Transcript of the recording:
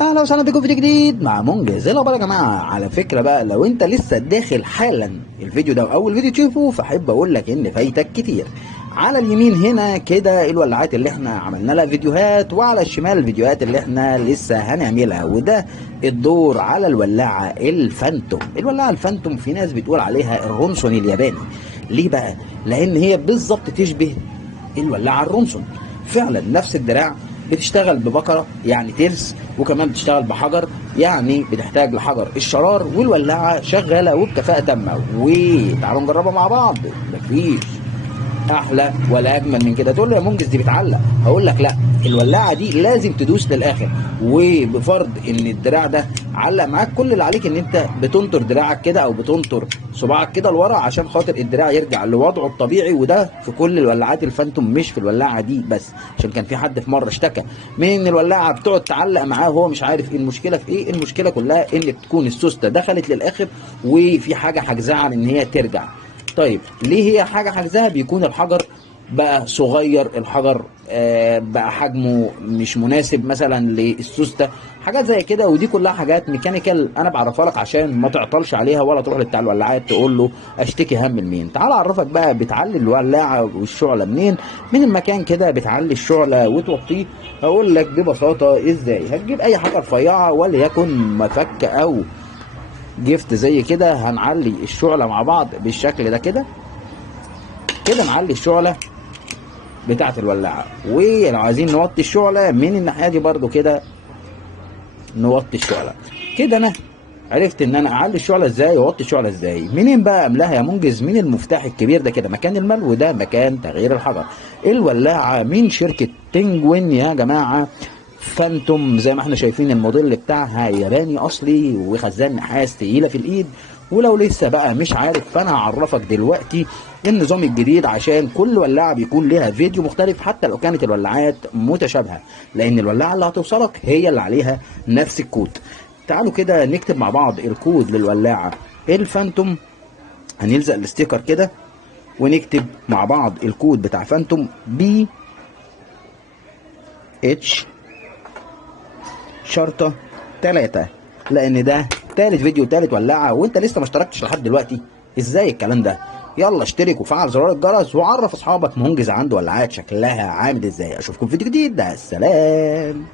اهلا وسهلا بكم في فيديو جديد مع منجز. ايه الاخبار يا جماعه؟ على فكره بقى، لو انت لسه داخل حالا الفيديو ده واول فيديو تشوفه، فاحب اقول لك ان فايتك كتير. على اليمين هنا كده الولاعات اللي احنا عملنا لها فيديوهات، وعلى الشمال الفيديوهات اللي احنا لسه هنعملها. وده الدور على الولاعه الفانتوم. الولاعه الفانتوم في ناس بتقول عليها الرونسون الياباني. ليه بقى؟ لان هي بالظبط تشبه الولاعه الرونسون. فعلا نفس الدراع، بتشتغل ببكره يعني ترس، وكمان بتشتغل بحجر يعني بتحتاج لحجر الشرار، والولاعه شغاله وبكفاءه تامه. وتعالوا نجربها مع بعض. مفيش احلى ولا اجمل من كده. تقول لي يا منجز دي بتعلق، هقول لك لا، الولاعه دي لازم تدوس للاخر. وبفرض ان الدراع ده علق معاك، كل اللي عليك ان انت بتنطر دراعك كده او بتنطر صباعك كده لورا عشان خاطر الدراع يرجع لوضعه الطبيعي. وده في كل الولاعات الفانتوم، مش في الولاعه دي بس، عشان كان في حد في مره اشتكى من ان الولاعه بتقعد تعلق معاه وهو مش عارف ايه المشكله في ايه. المشكله كلها ان بتكون السوسته دخلت للاخر وفي حاجه حاجزاها عن ان هي ترجع. طيب ليه هي حاجه حاجزاها؟ بيكون الحجر بقى صغير، الحجر بقى حجمه مش مناسب مثلا للسوسته، حاجات زي كده. ودي كلها حاجات ميكانيكال انا بعرفها لك عشان ما تعطلش عليها ولا تروح لبتاع الولاعات تقول له اشتكي هم لمين. تعال اعرفك بقى بتعلي الولاعه والشعله منين. من المكان كده بتعلي الشعله وتوطيه. اقول لك ببساطه ازاي. هتجيب اي حاجه رفيعه وليكن مفك او جفت زي كده، هنعلي الشعله مع بعض بالشكل ده كده. كده نعلي الشعله بتاعه الولاعه. ولو عايزين نوطي الشعله من الناحيه دي برده كده نوطي الشعله كده. انا عرفت ان انا اعلي الشعله ازاي واوطي الشعله ازاي. منين بقى املاها يا منجز؟ من المفتاح الكبير ده كده، مكان الملو، وده مكان تغيير الحجر. الولاعه من شركه بنجوين يا جماعه، فانتوم زي ما احنا شايفين. الموديل بتاعها ياباني اصلي وخزان نحاس تقيله في الايد. ولو لسه بقى مش عارف، فانا هعرفك دلوقتي النظام الجديد، عشان كل ولاعه بيكون لها فيديو مختلف حتى لو كانت الولاعات متشابهه، لان الولاعه اللي هتوصلك هي اللي عليها نفس الكود. تعالوا كده نكتب مع بعض الكود للولاعه الفانتوم. هنلزق الاستيكر كده ونكتب مع بعض الكود بتاع فانتوم بي اتش شرطة 3، لان ده تالت فيديو تالت ولاعة وانت لسه ما اشتركتش لحد دلوقتي. ازاي الكلام ده؟ يلا اشترك وفعل زرار الجرس وعرف اصحابك منجز عنده ولاعات شكلها عامل ازاي. اشوفكم في فيديو جديد. ده السلام.